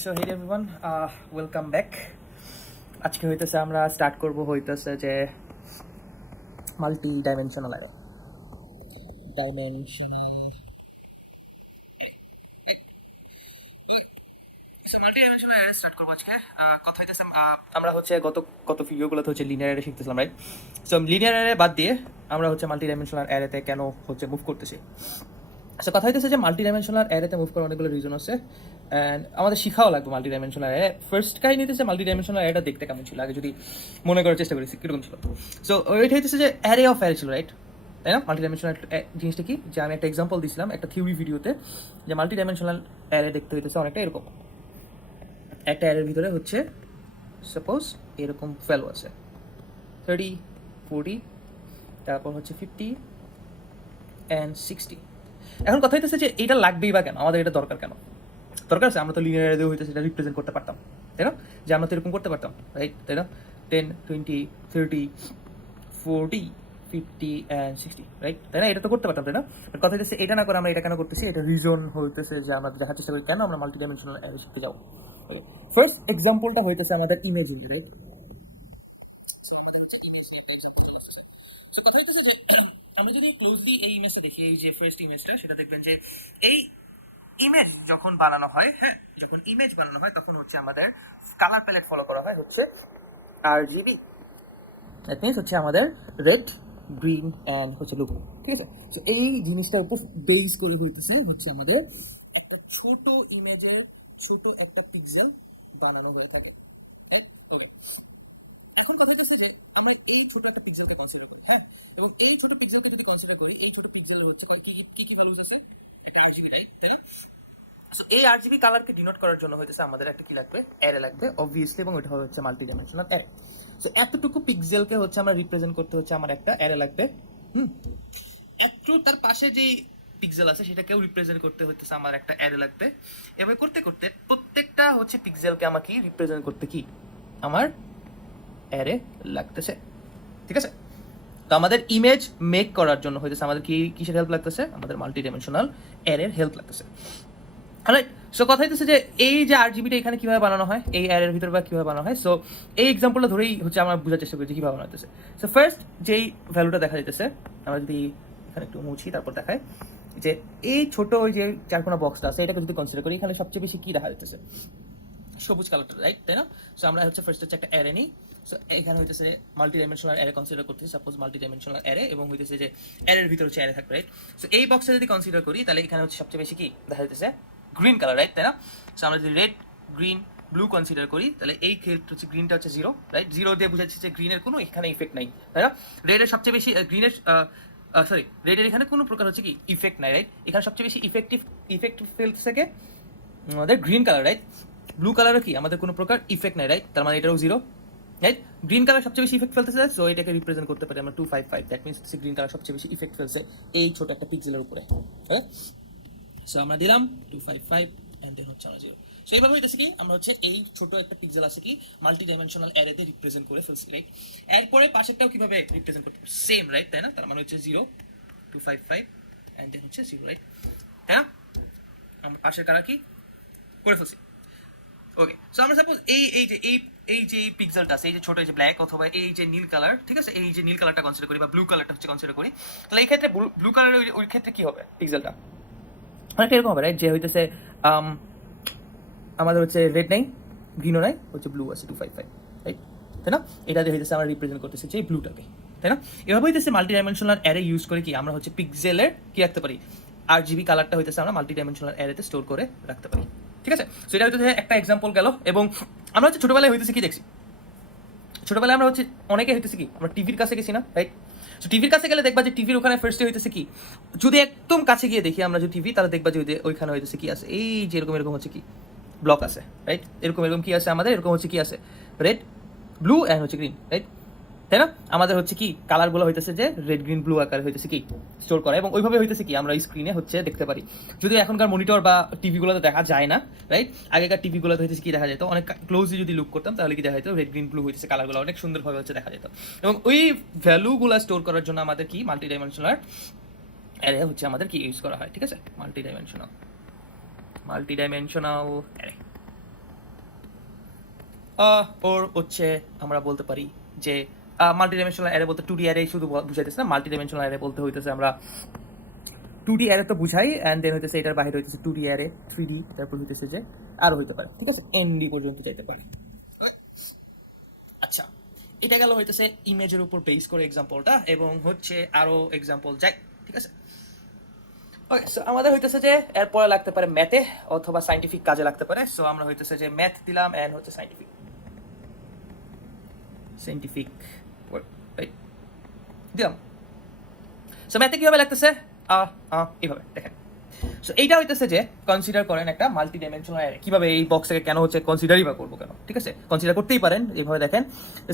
So hey everyone, welcome back. আজকে হইতেছে আমরা স্টার্ট করব হইতেছে যে multi dimensional array. Multi dimensional array start করব আজকে। কথা হইতেছে আমরা হচ্ছে গত ভিডিওগুলোতে হচ্ছে লিনিয়ার অ্যারে শিখতেছিলাম, রাইট? সো লিনিয়ার অ্যারে বাদ দিয়ে আমরা হচ্ছে মাল্টি ডাইমেনশনাল অ্যারেতে কেন হচ্ছে মুভ করতেছি। সো কথা হইতেছে যে মাল্টি ডাইমেনশনাল অ্যারেতে মুভ করার অনেকগুলো রিজন আছে, অ্যান্ড আমাদের শিখাও লাগবে মাল্টি ডাইমেনশনাল অ্যারে। ফার্স্ট কাহিনী হইতেছে মাল্টি ডাইমেনশনাল অ্যারেটা দেখতে কেমন ছিল আগে যদি মনে করার চেষ্টা করি কীরকম ছিল। সো ওইটা হইতেছে যে অ্যারে অফ অ্যারে ছিল, রাইট? তাই না? মাল্টি ডাইমেনশনাল জিনিসটা কি, যে আমি একটা এক্সাম্পল দিয়েছিলাম একটা থিওরি ভিডিওতে, যে মাল্টি ডাইমেনশনাল অ্যারে দেখতে হইতেছে অনেকটা এরকম। একটা অ্যারের ভিতরে হচ্ছে সাপোজ এরকম ভ্যালু আছে 30, 40, তারপর হচ্ছে 50 অ্যান্ড 60। এখন কথা হইতেছে যে এটা লাগবেই বা কেন, আমাদের এটা দরকার কেন? দরকার আছে, আমরা তো লিনিয়ার অ্যারে হইতেছে এটা রিপ্রেজেন্ট করতে পারতাম, তাই না? যে আমরা তো এরকম করতে পারতাম, রাইট? তাই না? 10, 20, 30, 40, 50 অ্যান্ড 60, রাইট? তাই না? এটা তো করতে পারতাম, তাই না? কথা হচ্ছে এটা না করে আমরা এটা কেন করতেছি, এটা রিজন হইতেছে যে আমরা দেখার চেষ্টা করি কেন আমরা মাল্টি ডাইমেনশনাল অ্যারে শিখতে যাও। ফার্স্ট এক্সাম্পলটা হইতেছে আমাদের ইমেজিং, রাইট? কথা হইতেছে যে আমরা যদি ক্লোজলি এই ইমেজটা দেখি, এই যে ফার্স্ট ইমেজটা, সেটা দেখবেন যে এই ইমেজ যখন বানানো হয়, হ্যাঁ, যখন ইমেজ বানানো হয় তখন হচ্ছে আমাদের কালার প্যালেট ফলো করা হয় হচ্ছে RGB। দ্যাট মিনস হচ্ছে আমাদের রেড, গ্রিন অ্যান্ড হচ্ছে ব্লু, ঠিক আছে? তো এই জিনিসটার উপর বেস করে হইতেছে হচ্ছে আমাদের একটা ছোট ইমেজের ছোট একটা পিক্সেল বানানো হয়ে থাকে। ওকে, এখন কথা হচ্ছে যে আমরা এই ছোট একটা পিক্সেলকে কনসিডার করি, হ্যাঁ, এবং এই ছোট পিক্সেলকে যদি কনসিডার করি, এই ছোট পিক্সেল হচ্ছে কি কি ভ্যালুজ আছে, একটা RGB, রাইট? তাই না? সো এই RGB কালারকে ডিনোট করার জন্য হইতেছে আমাদের একটা কি লাগবে, অ্যারে লাগবে অবভিয়াসলি, এবং ওইটা হচ্ছে মাল্টি ডাইমেনশনাল অ্যারে। সো এতটুকু পিক্সেলকে হচ্ছে আমরা রিপ্রেজেন্ট করতে হচ্ছে আমার একটা অ্যারে লাগবে। একটু তার পাশে যেই পিক্সেল আছে সেটাকেও রিপ্রেজেন্ট করতে হচ্ছে আমার একটা অ্যারে লাগবে। এভাবে করতে করতে প্রত্যেকটা হচ্ছে পিক্সেলকে আমাকে রিপ্রেজেন্ট করতে কি আমার অ্যারে লাগতেছে, ঠিক আছে? তো আমাদের ইমেজ মেক করার জন্য হইতেছে আমাদের কি কিসের হেল্প লাগতেছে, আমাদের মাল্টি ডাইমেনশনাল অ্যারের হেল্প লাগতেছে, রাইট? সো কথা হইতেছে যে এই যে RGBটা এখানে কিভাবে বানানো হয়, এই অ্যারের ভিতরে বা কিভাবে বানানো হয়। সো এই এক্সাম্পলটা ধরেই হচ্ছে আমরা বোঝার চেষ্টা করি যে কিভাবে বানানো হইতেছে। সো ফার্স্ট যেই ভ্যালুটা দেখা যাইতেছে, আমরা যদি এখানে একটু মুছি তারপর দেখাই, যে এই ছোট ওই যে চারকোনা বক্সটা আছে এটাকে যদি কনসিডার করি, এখানে সবচেয়ে বেশি কি দেখা যাইতেছে, সবুজ কালারটা, রাইট? তাই না? সো আমরা হচ্ছে ফার্স্ট হচ্ছে একটা অ্যারে নিই। সো এখানে হইতেছে মাল্টি ডাইমেনশনাল অ্যারে কনসিডার করতেছি, সাপোজ মাল্টি ডাইমেনশনাল অ্যারে, এবং হইতেছে যে অ্যারের ভিতরে হচ্ছে অ্যারে থাকবে, রাইট? সো এই বক্সে যদি কনসিডার করি তাহলে এখানে হচ্ছে সবচেয়ে বেশি কি দেখা যাইতেছে, গ্রিন কালার, রাইট? তাই না? সো আমরা যদি রেড, গ্রিন, ব্লু কনসিডার করি তাহলে এই ক্ষেত্রে হচ্ছে গ্রিনটা হচ্ছে 0, রাইট? 0 দিয়ে বোঝাচ্ছে যে গ্রিনের কোনো এখানে ইফেক্ট নাই, তাই না? রেডের সবচেয়ে বেশি গ্রিনের সরি রেডের এখানে কোনো প্রকার হচ্ছে কি ইফেক্ট নাই, রাইট? এখানে সবচেয়ে বেশি ইফেক্টিভ ফেলতেছে কে, আমাদের গ্রিন কালার, রাইট? ব্লু কালারও কি আমাদের কোনো প্রকার ইফেক্ট নাই, রাইট? তার মানে এটাও 0, রাইট? গ্রিন কালার সবচেয়ে বেশি ইফেক্ট ফেলতেছে, সো এটাকে রিপ্রেজেন্ট করতে পারি আমরা 255। দ্যাট মিনস গ্রিন কালার সবচেয়ে বেশি ইফেক্ট ফেলছে এই ছোট একটা পিক্সেলের উপরে, হ্যাঁ? সো আমরা দিলাম 255 এন্ড দেন হচ্ছে আমরা 0। সো এইভাবে হইতেছে কি আমরা হচ্ছে এই ছোট একটা পিক্সেল আছে কি মাল্টি ডাইমেনশনাল অ্যারেতে রিপ্রেজেন্ট করে ফেলছি, রাইট? এরপরে পাশেরটাও কিভাবে রিপ্রেজেন্ট করতে পারি, সেম, রাইট? তাই না? তার মানে হচ্ছে 0, 255 এন্ড দেন হচ্ছে 0, রাইট? তাই না? আমরা পাশের কালার কি করে ফেলছি। ওকে, সো আমরা সাপোজ এই যে পিক্সেলটা আছে, এই যে ছোট এই যে ব্ল্যাক অথবা এই যে নীল কালার, ঠিক আছে? এই যে নীল কালারটা কনসিডার করি বা ব্লু কালারটা হচ্ছে কনসিডার করি, তাহলে এই ক্ষেত্রে ব্লু কালারের ওই ক্ষেত্রে কি হবে পিক্সেলটা, অনেকটা এরকম হবে, রাইট? যে হইতেছে আমাদের হচ্ছে রেড নাই, গ্রিনও নাই, হচ্ছে ব্লু আছে 255, রাইট? তাই না? এটা দিয়ে হইতেছে আমরা রিপ্রেজেন্ট করতেছি যে ব্লুটাকে, তাই না? এভাবে হইতেছে মাল্টি ডাইমেনশনাল অ্যারে ইউজ করে কি আমরা হচ্ছে পিক্সেলের কি রাখতে পারি, RGB কালারটা হইতেছে আমরা মাল্টি ডাইমেনশনাল অ্যারেতে স্টোর করে রাখতে পারি, ঠিক আছে? সো এটা হইতেছে একটা এক্সাম্পল গেল। এবং আমরা হচ্ছে ছোটবেলায় হইতেছে কি দেখছি, ছোটবেলায় আমরা হচ্ছে অনেকে হইতেছে কি আমরা টিভির কাছে গেছি না, রাইট? সো টিভির কাছে গেলে দেখবা যে টিভির ওখানে ফার্স্টে হইতেছে কি, যদি একদম কাছে গিয়ে দেখি আমরা যে টিভি, তাহলে দেখবা যে ওইখানে হইতেছে কি আছে, এই যে এরকম এরকম হচ্ছে কি ব্লক আছে, রাইট? এরকম এরকম কি আছে আমাদের, এরকম হচ্ছে কি আছে, রেড, ব্লু অ্যান্ড হচ্ছে গ্রিন, রাইট? তাই না? আমাদের হচ্ছে কি কালারগুলো হইতেছে যে রেড, গ্রিন, ব্লু আকারে হইতেছে কি স্টোর করা, এবং ওইভাবে হইতেছে কি আমরা স্ক্রিনে হচ্ছে দেখতে পারি। যদি এখনকার মনিটর বা টিভিগুলোতে দেখা যায় না, রাইট? আগেকার টিভিগুলোতে হইতেছে কি দেখা যেত, অনেক ক্লোজলি যদি লুক করতাম তাহলে কি দেখা যেত, রেড, গ্রিন, ব্লু হইতেছে কালারগুলো অনেক সুন্দরভাবে হচ্ছে দেখা যেত। এবং ওই ভ্যালুগুলো স্টোর করার জন্য আমাদের কি মাল্টি ডাইমেনশনাল অ্যারে হচ্ছে আমাদের কি ইউজ করা হয়, ঠিক আছে? Multi dimensional array. ওর হচ্ছে আমরা বলতে পারি যে মাল্টিডাইমেনশনাল অ্যারে বলতে 2D অ্যারে শুধু বুঝাইতেছে না, মাল্টিডাইমেনশনাল অ্যারে বলতে হইতেছে আমরা 2D অ্যারে তো বুঝাই, অ্যান্ড দেন হইতেছে এটার বাইরে হইতেছে 2D অ্যারে, 3D, তারপর হইতেছে যে আরও হইতে পারে, ঠিক আছে, ND পর্যন্ত যাইতে পারে। আচ্ছা, এটা গেল হইতেছে ইমেজের উপর বেস করে এক্সাম্পলটা, এবং হচ্ছে আরও এক্সাম্পল যাই, ঠিক আছে। ওকে, সো আমাদের হইতেছে যে এরপরে লাগতে পারে ম্যাথে অথবা সাইন্টিফিক কাজে লাগতে পারে। সো আমরা হইতেছে যে ম্যাথ দিলাম অ্যান্ড হচ্ছে সাইন্টিফিক দিলাম। সো ম্যাথে কিভাবে লাগতেছে এইভাবে দেখেন। সো এইটা হইতেছে যে কনসিডার করেন একটা মাল্টি ডাইমেনশনাল অ্যারে, কিভাবে এই বক্সটাকে কেন হচ্ছে কনসিডারই বা করবো কেন, ঠিক আছে, কনসিডার করতেই পারেন এইভাবে দেখেন।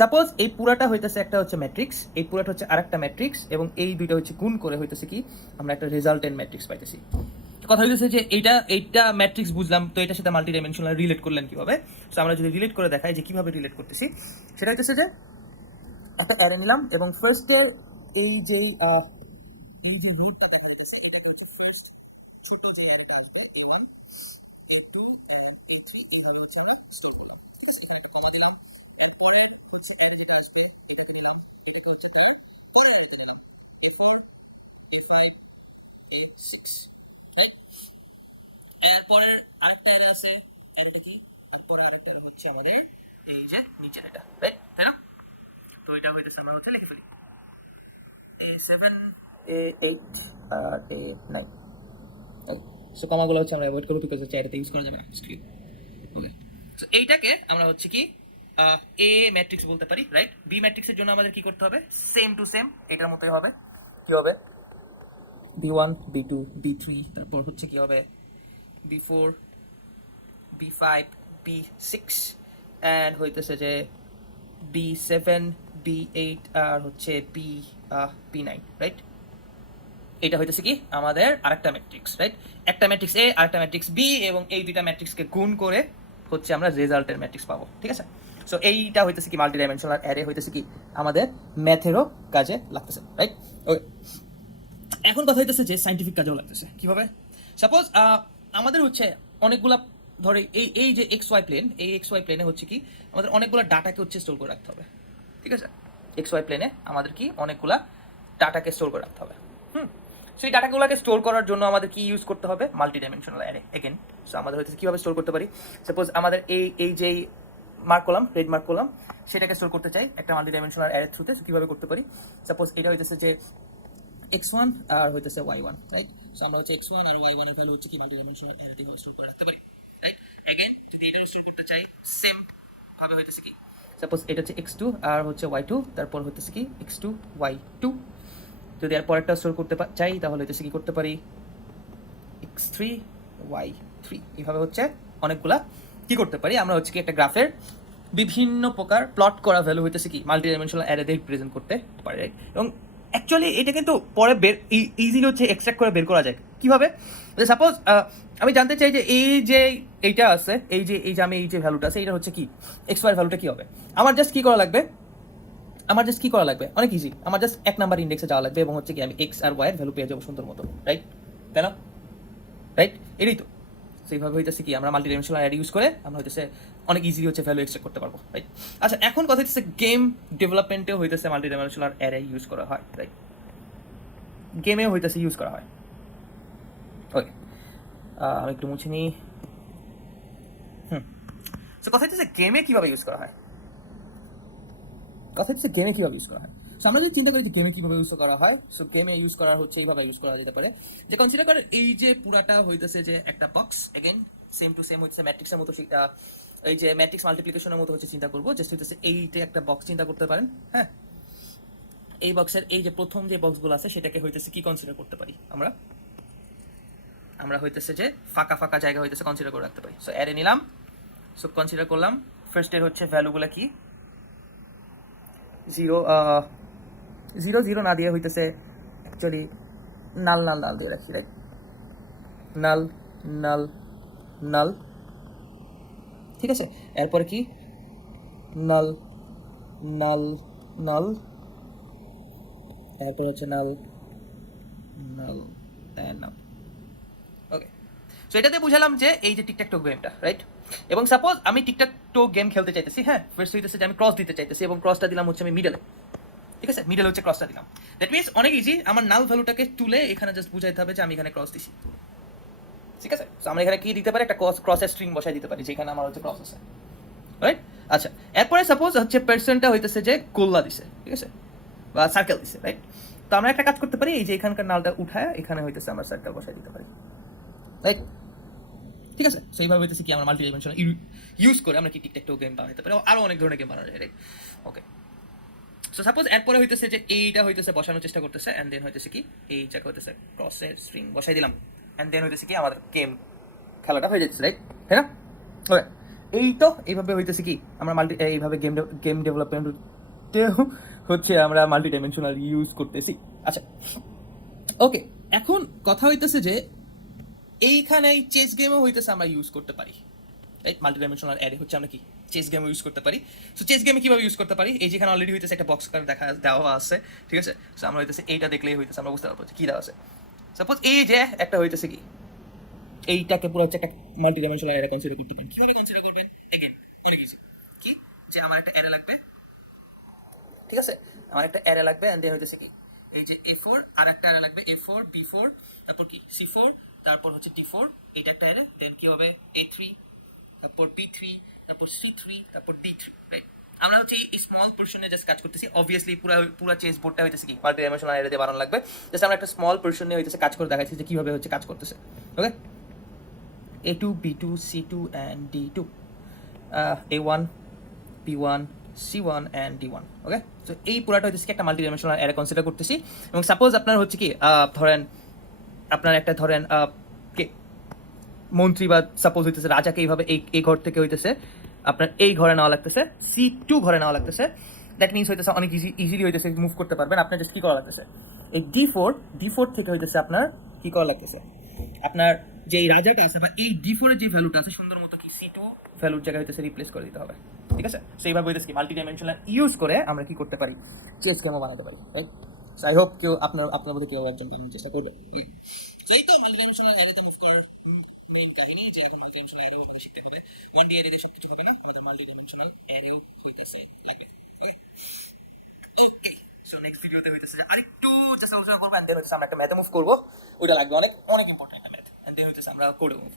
সাপোজ এই পুরাটা হইতেছে একটা হচ্ছে ম্যাট্রিক্স, এই পুরাটা হচ্ছে আরেকটা ম্যাট্রিক্স, এবং এই দুইটা হচ্ছে গুণ করে হইতেছে কি আমরা একটা রেজাল্টেন্ট ম্যাট্রিক্স পাইতেছি। কথা হইতেছে যে এইটা ম্যাট্রিক্স বুঝলাম, তো এটার সাথে মাল্টি ডাইমেনশনাল রিলেট করলেন কিভাবে। সো আমরা যদি রিলেট করে দেখাই যে কিভাবে রিলেট করতেছি, সেটা হইতেছে যে একটা অ্যারে নিলাম, এবং ফার্স্টের এই যে রুটটা দেখা যাচ্ছে, এটাকে হচ্ছে ফার্স্ট ছোট যে অ্যারেটা আসবে a1 a2 এন্ড a3, এই হলো হচ্ছে আমরা স্টোর করলাম, ঠিক আছে, এখানে একটা কমা দিলাম। এরপরে হচ্ছে অ্যারে যেটা আসবে এটাকে দিলাম, এটাকে হচ্ছে তার পরে অ্যারে দিলাম a4 a5 a6, রাইট। এরপরে আরেকটা অ্যারে আছে, অ্যারেটা কি, তারপরে আরেকটা হচ্ছে আমাদের এই যে নিচের এটা, রাইট, তাই না? তো এটা হইতেছে আমরা হচ্ছে লিখে ফেলি a7 a8 আর a9। সো কমাগুলো হচ্ছে আমরা অ্যাভয়েড করব, বিকজ হচ্ছে এটাতে ইউজ করা যাবে না স্ক্রিন। ওকে, সো এইটাকে আমরা হচ্ছে কি এ ম্যাট্রিক্স বলতে পারি, রাইট। বি ম্যাট্রিক্সের জন্য আমাদের কি করতে হবে, সেম টু সেম এটার মতোই হবে। কি হবে, b1 b2 b3, তারপর হচ্ছে কি হবে b4 b5 b6, অ্যান্ড হইতেছে যে b7 b8 আর হচ্ছে b9, রাইট। এটা হইতেছে কি আমাদের আরেকটা ম্যাট্রিক্স, রাইট। একটা ম্যাট্রিক্স এ আরেকটা ম্যাট্রিক্স বি, এবং এই দুইটা ম্যাট্রিক্সকে গুণ করে হচ্ছে আমরা রেজাল্টের ম্যাট্রিক্স পাবো, ঠিক আছে। সো এইটা হইতেছে কি মাল্টি ডাইমেনশনাল অ্যারে হইতেছে কি আমাদের ম্যাথেরও কাজে লাগতেছে, রাইট। ওকে, এখন কথা হইতেছে যে সাইন্টিফিক কাজেও লাগতেছে কিভাবে। সাপোজ আমাদের হচ্ছে অনেকগুলা, ধরে এই যে এক্স ওয়াই প্লেন, এই এক্স ওয়াই প্লেনে হচ্ছে কি আমাদের অনেকগুলো ডাটাকে হচ্ছে স্টোর করে রাখতে হবে, ঠিক আছে। এক্স ওয়াই প্লেনে আমাদের কি অনেকগুলা ডাটাকে স্টোর করে রাখতে হবে। সেই ডাটাগুলোকে স্টোর করার জন্য আমাদের কি ইউজ করতে হবে, multi dimensional array again. So আমাদের হচ্ছে কীভাবে স্টোর করতে পারি, সাপোজ আমাদের এই যেই মার্ক করলাম, রেড মার্ক করলাম, সেটাকে স্টোর করতে চাই একটা মাল্টি ডাইমেনশনাল অ্যারে থ্রুতে। কীভাবে করতে পারি, সাপোজ এটা হইতেছে যে x1 আর হইতেছে y1, রাইট। সো আমরা হচ্ছে x1 আর y1 এর ভ্যালু হচ্ছে কি মাল্টি ডাইমেনশনাল অ্যারেতে স্টোর করে রাখতে পারি, রাইট। এগেন যদি এটা স্টোর করতে চাই সেম ভাবে হইতেছে কি, সাপোজ এটা হচ্ছে x2 আর হচ্ছে y2, তারপর হইতেছে কি x2 y2। যদি আর পরেরটা স্টোর করতে চাই তাহলে হইতেছে কি করতে পারি x3 y3, এইভাবে হচ্ছে অনেকগুলা কি করতে পারি আমরা হচ্ছে কি একটা গ্রাফের বিভিন্ন প্রকার প্লট করা ভ্যালু হইতেছে কি মাল্টি ডাইমেনশনাল অ্যারে দিয়ে রিপ্রেজেন্ট করতে পারে, রাইট। এবং অ্যাকচুয়ালি এটা কিন্তু পরে ইজিলি হচ্ছে এক্সট্রাক্ট করে বের করা যায় কিভাবে। সাপোজ আমি জানতে চাই যে এইটা আছে, এই যে আমি এই যে ভ্যালুটা আছে, এটা হচ্ছে কি এক্স ওয়াই ভ্যালুটা কি হবে। আমার জাস্ট কি করা লাগবে, অনেক ইজি। আমার জাস্ট এক নাম্বার ইন্ডেক্সে যাওয়া লাগবে, এবং হচ্ছে কি আমি এক্স আর ওয়াই এর ভ্যালু পেয়ে যাবো সুন্দর মতো, রাইট, তাই না, রাইট। এটাই তো সেইভাবে হইতেছে কি আমরা মাল্টি ডাইমেনশনাল অ্যারে ইউজ করে আমরা হইতেছে অনেক ইজিলি হচ্ছে ভ্যালু এক্সট্রাক্ট করতে পারবো, রাইট। আচ্ছা, এখন কথা হচ্ছে গেম ডেভেলপমেন্টেও হইতেছে মাল্টি ডাইমেনশনাল অ্যারে ইউজ করা হয়, রাইট। গেমেও হইতেছে ইউজ করা হয়। ওকে, আমি একটু মুছে নিই। সো কথা হচ্ছে গেমে কিভাবে ইউজ করা হয়, সো আমরা যদি চিন্তা করি যে গেমে কিভাবে ইউজ করা হয়, সো গেমে ইউজ করা হচ্ছে এইভাবে ইউজ করা যেতে পারে যে কনসিডার করে এই যে পুরাটা হইতেছে যে একটা box, again same to same হচ্ছে ম্যাট্রিক্সের মতো, এই যে ম্যাট্রিক্স মাল্টিপ্লিকেশনের মতো হচ্ছে চিন্তা করবো, জাস্ট হইতেছে এইটা একটা বক্স চিন্তা করতে পারেন, হ্যাঁ। এই বক্সের এই যে প্রথম যে বক্সগুলো আছে সেটাকে হইতেছে কি কনসিডার করতে পারি আমরা হইতেছে যে ফাঁকা ফাঁকা জায়গা হইতেছে কনসিডার করে রাখতে পারি। সো অ্যারে নিলাম, সো কনসিডার করলাম ফার্স্টের হচ্ছে ভ্যালুগুলো কি 0 0 0 না দিয়ে হইতেছে অ্যাকচুয়ালি নাল দিয়ে রাখছি, রাইট। নাল নাল নাল, ঠিক আছে। এরপরে কি নাল নাল নাল, এরপর হচ্ছে নাল নাল নাল। ওকে, সো এটাতে বুঝালাম যে এই যে টিকটক গেমটা, রাইট। এবং সাপোজ আমি টিকটক টো গেম খেলতে চাইতেছি, হ্যাঁ, ফার্স্ট হইতেছে যে আমি ক্রস দিতে চাইতেছি এবং ক্রসটা দিলাম হচ্ছে আমি মিডলে, ঠিক আছে, মিডল হচ্ছে ক্রসটা দিলাম। দ্যাট মিনস অনেক ইজি, আমার নাল ভ্যালুটাকে তুলে এখানে জাস্ট বুঝাইতে হবে যে আমি এখানে ক্রস দিছি, ঠিক আছে। সো আমরা এখানে কি দিতে পারি, একটা ক্রসের স্ট্রিং বসাই দিতে পারি যেখানে আমার হচ্ছে ক্রস আছে, রাইট। আচ্ছা, এরপরে সাপোজ হচ্ছে পার্সনটা হইতেছে যে গোল্লা দিছে, ঠিক আছে, বা সার্কেল দিছে, রাইট। তো আমরা একটা কাজ করতে পারি, এই যে এখানকার নালটা উঠায় এখানে হইতেছে আমরা সার্কেল বসাই দিতে পারি, রাইট, ঠিক আছে। সেইভাবে হইতেছে কি আমরা মাল্টি ডাইমেনশনাল ইউজ করে আমরা কি টিকটক টো গেম বানাতে পারি, আরো অনেক ধরনের গেম বানানো যায়, রাইট। ওকে, সো সাপোজ এরপরে হইতেছে যে এইটা হইতেছে বসানোর চেষ্টা করতেছে, এন্ড দেন হইতেছে কি এই জায়গা হইতেছে ক্রসের স্ট্রিং বসাই দিলাম, এন্ড দেন হইতেছে কি আমাদের গেম খেলাটা হয়ে যাচ্ছে, রাইট, তাই না? ওকে, এই তো এইভাবে হইতেছে কি আমরা এইভাবে গেম ডেভেলপমেন্টেও হচ্ছে আমরা মাল্টি ডাইমেনশনাল ইউজ করতেছি। আচ্ছা, ওকে, এখন কথা হইতেছে যে এইখানে এই চেস গেমও হইতেছে আমরা ইউজ করতে পারি, রাইট। মাল্টি ডাইমেনশনাল অ্যারে হচ্ছে আমরা কি চেস গেমও ইউজ করতে পারি। সো চেস গেমে কিভাবে ইউজ করতে পারি, এই যেখানে অলরেডি হইতেছে একটা বক্স কার্ড দেওয়া আছে, ঠিক আছে। সো আমরা হইতেছে এইটা দেখলেই হইতেছে আমরা বুঝতে পারবো কি দেওয়া আছে। সাপোজ এই যে একটা হইতেছে কি এইটাকে পুরো হচ্ছে একটা মাল্টি ডাইমেনশনাল অ্যারে কনসিডার করতে পারেন। কিভাবে কনসিডার করবেন, এগেন অনেক ইজি, কি যে আমার একটা অ্যারে লাগবে, ঠিক আছে, আমার একটা অ্যারে লাগবে, এন্ড দেন হইতেছে কি এই যে A4 আর একটা অ্যারে লাগবে A4 B4 তারপর কি C4 তারপর হচ্ছে D4, এটা একটা অ্যারে, দেন কি হবে A3 তারপর B3 তারপর C3 তারপর D3, রাইট। আমরা হচ্ছে এই স্মল পোরশনে জাস্ট কাজ করতেছি, অবভিয়াসলি পুরো চেস বোর্ডটা হইতেছে কি মাল্টি ডাইমেনশনাল অ্যারে দিয়ে বানানো লাগবে। জাস্ট আমরা একটা স্মল পোরশনে হইতেছে কাজ করে দেখাচ্ছি যে কিভাবে হচ্ছে কাজ করতেছে। ওকে, A2 B2 C2 and D2, A1 B1 C1 and D1, okay. So এই পুরাটা হচ্ছে একটা মাল্টি ডাইমেনশনাল অ্যারে কনসিডার করতেছি। এবং সাপোজ আপনার হচ্ছে কি ধরেন আপনার একটা ধরেন কে মন্ত্রী বা সাপোজ হইতেছে রাজাকে এইভাবে এই ঘর থেকে হইতেছে আপনার এই ঘরে নেওয়া লাগতেছে, C2 ঘরে নেওয়া লাগতেছে। দ্যাট মিনস হইতেছে অনেক ইজিলি হইতেছে মুভ করতে পারবেন। আপনার জাস্ট কি করা লাগতেছে, এই D4 থেকে হইতেছে আপনার কি করা লাগতেছে, আপনার যে এই রাজাটা আছে বা এই D4 এর যে ভ্যালুটা আছে সুন্দর মতো কি C2 ভ্যালুর জায়গায় হইতেছে রিপ্লেস করে দিতে হবে, ঠিক আছে। সেইভাবে হইতেছে কি মাল্টি ডাইমেনশনাল ইউজ করে আমরা কি করতে পারি, চেস গেমও বানাতে পারি, রাইট। সো আই হোপ কেউ আপনার মধ্যে কেউ একজন বানানোর চেষ্টা করবে। এই তো মাল্টি ডাইমেনশনাল অ্যারেতে মুভ করার মেইন কাহিনী, যে এখন মাল্টি ডাইমেনশনাল অ্যারেও আমাদের শিখতে হবে। 1D অ্যারে দিয়ে সবকিছু হবে না, আমাদের মাল্টি ডাইমেনশনাল অ্যারেও হইতেছে লাগবে। ওকে, ওকে, সো নেক্সট ভিডিওতে হইতেছে যে আরেকটু জাস্ট আলোচনা করবো, এন্ড দেন হচ্ছে আমরা একটা ম্যাথে মুভ করবো, ওইটা লাগবে অনেক অনেক ইম্পর্টেন্ট ম্যাথ, এন্ড দেন হচ্ছে আমরা কোডে মুভ